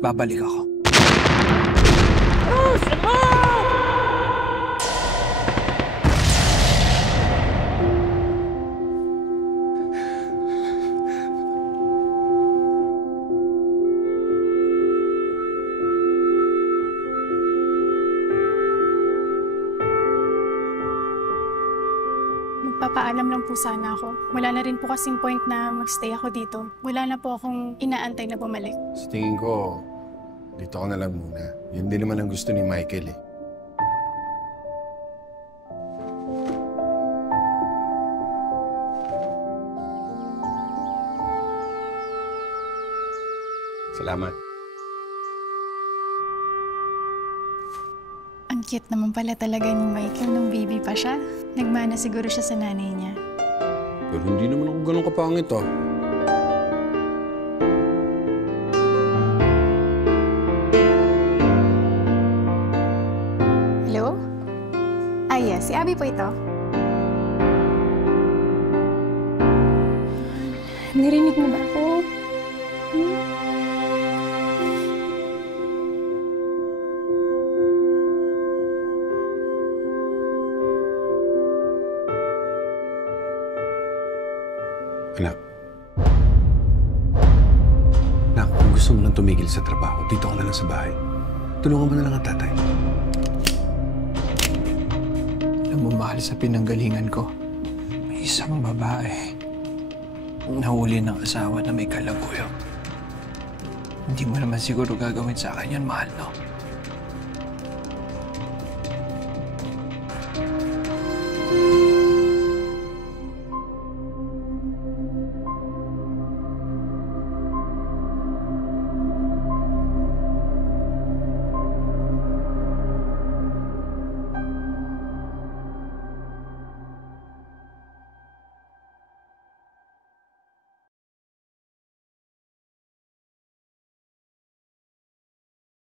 Babalik ako. Magpapaalam lang po sana ako. Wala na rin po kasing point na magstay ako dito. Wala na po akong inaantay na bumalik. Sa tingin ko, dito ka na lang muna. Yun din naman ang gusto ni Michael eh. Salamat. Ang cute naman pala talaga ni Michael nung baby pa siya. Nagmana siguro siya sa nanay niya. Pero hindi naman ako ganun kapangit ah. Hello? Yes, si Abby po ito. Narinig mo ba ako? Anak. Anak, kung gusto mo lang tumigil sa trabaho, dito ka na lang sa bahay. Tulungan mo na lang ang tatay. Alam mo, mahal sa pinanggalingan ko. May isang babae. Nahuli ng asawa na may kalabuyo. Hindi mo naman siguro gagawin sa akin yan, mahal, no?